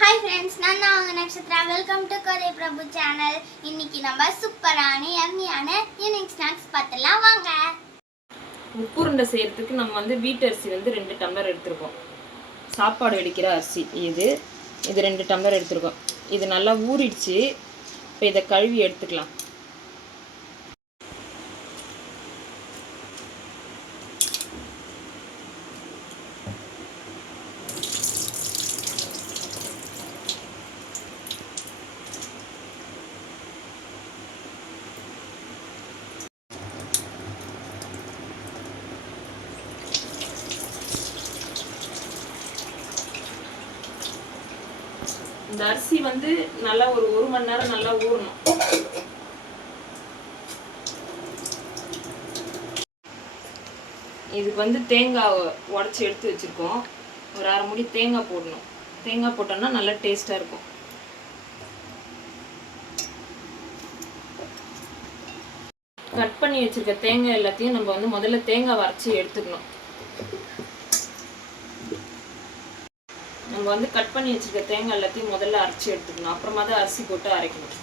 Hi friends நான் தான் அவங்க நட்சத்திரா. வெல்கம் டு கொரே பிரபு சேனல் இன்னைக்கு நம்ம சூப்பரான எம்மியான ஈவினிங் ஸ்நாக்ஸ் பார்த்துலாம் வாங்க. உப்புருண்டை செய்யறதுக்கு நம்ம வந்து வீட்டு அரிசி வந்து ரெண்டு டம்ளர் எடுத்திருக்கோம். சாப்பாடு வெடிக்கிற அரிசி. இது இது ரெண்டு டம்ளர் எடுத்திருக்கோம். இது நல்லா ஊறிடுச்சு. இப்போ இதை கழுவி எடுத்துக்கலாம். இந்த அரிசி வந்து நல்லா ஒரு ஒரு மணி நேரம் நல்லா ஊறணும். இதுக்கு வந்து தேங்காய் உடச்சி எடுத்து வச்சுருக்கோம். ஒரு அரை முடி தேங்காய் போடணும். தேங்காய் போட்டோம்னா நல்லா டேஸ்ட்டாக இருக்கும். கட் பண்ணி வச்சிருக்க தேங்காய் எல்லாத்தையும் நம்ம வந்து முதல்ல தேங்காய் வரைச்சி எடுத்துக்கணும். நம்ம வந்து கட் பண்ணி வச்சிருக்க தேங்காய் எல்லாத்தையும் முதல்ல அரைச்சி எடுத்துக்கணும். அப்புறமா தான் அரிசி போட்டு அரைக்கணும்.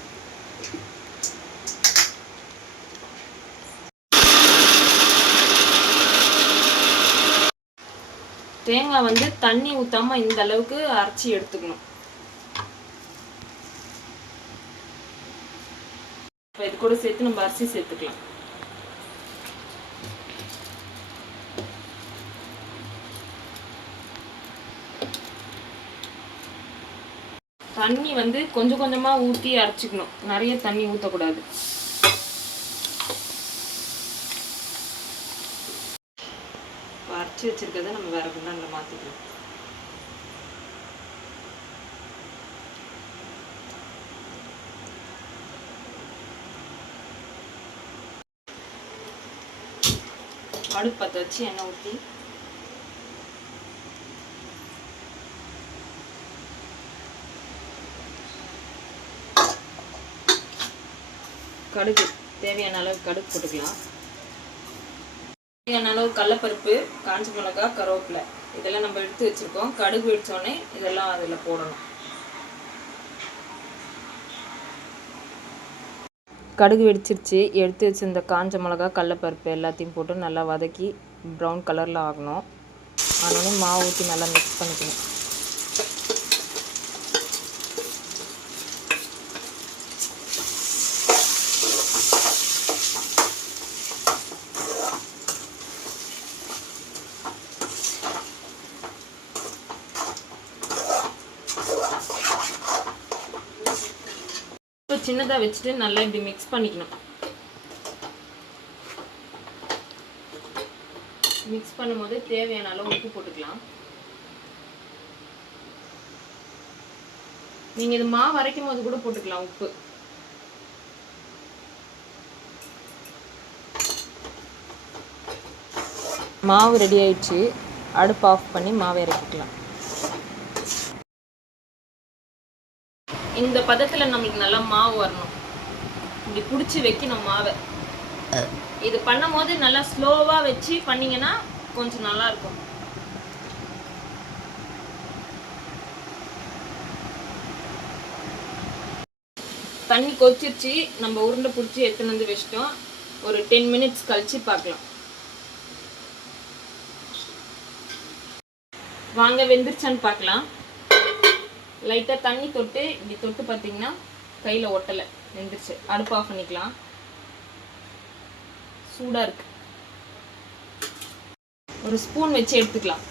தேங்காய் வந்து தண்ணி ஊத்தாம இந்த அளவுக்கு அரைச்சி எடுத்துக்கணும். இப்போ இது கூட சேர்த்து நம்ம அரிசி சேர்த்துக்கலாம். தண்ணி வந்து கொஞ்சம் கொஞ்சமா ஊத்தி அரைச்சிக்கணும். நிறைய தண்ணி ஊற்றக்கூடாது அரைச்சி வச்சுருக்கிறத நம்ம வேற குண்டானில் மாற்றிக்கலாம் அடுப்பு பற்ற வச்சு எண்ணெய் ஊற்றி கடுகு தேவையான அளவு கடுகு போட்டுக்கலாம். தேவையான அளவு கடலப்பருப்பு காஞ்ச மிளகா கருவேப்பிலை. இதெல்லாம் நம்ம எடுத்து வச்சுருக்கோம். கடுகு வெடிச்சோடனே இதெல்லாம் அதில் போடணும். கடுகு வெடிச்சிருச்சு. எடுத்து வச்சுருந்த காஞ்ச மிளகா கடலப்பருப்பு எல்லாத்தையும் போட்டு நல்லா வதக்கி ப்ரௌன் கலரில் ஆகணும். அதனால மாவு ஊற்றி நல்லா மிக்ஸ் பண்ணிக்கணும். இப்போ சின்னதாக வச்சுட்டு நல்லா இப்படி மிக்ஸ் பண்ணிக்கணும். மிக்ஸ் பண்ணும்போது தேவையான அளவு உப்பு போட்டுக்கலாம். நீங்கள் இது மாவு அரைக்கும் போது கூட போட்டுக்கலாம் உப்பு. மாவு ரெடி ஆயிடுச்சு. அடுப்பு ஆஃப் பண்ணி மாவை இறக்கிக்கலாம். இந்த பதத்தில் நம்மளுக்கு நல்லா மாவு வரணும். இப்படி பிடிச்சி வைக்கணும் மாவை. இது பண்ணும்போது நல்லா ஸ்லோவாக வச்சு பண்ணீங்கன்னா கொஞ்சம் நல்லா இருக்கும். தண்ணி கொதிச்சிருச்சு. நம்ம உருண்டை பிடிச்சி எடுத்துன்னு வந்து வச்சிட்டோம். ஒரு டென் மினிட்ஸ் கழிச்சு பார்க்கலாம். வாங்க வெந்துருச்சான்னு பார்க்கலாம். லைட்டாக தண்ணி தொட்டு இப்படி தொட்டு பார்த்தீங்கன்னா கையில் ஒட்டலை. வெந்துருச்சு. அடுப்பு ஆஃப் பண்ணிக்கலாம். சூடாக இருக்கு. ஒரு ஸ்பூன் வச்சு எடுத்துக்கலாம்.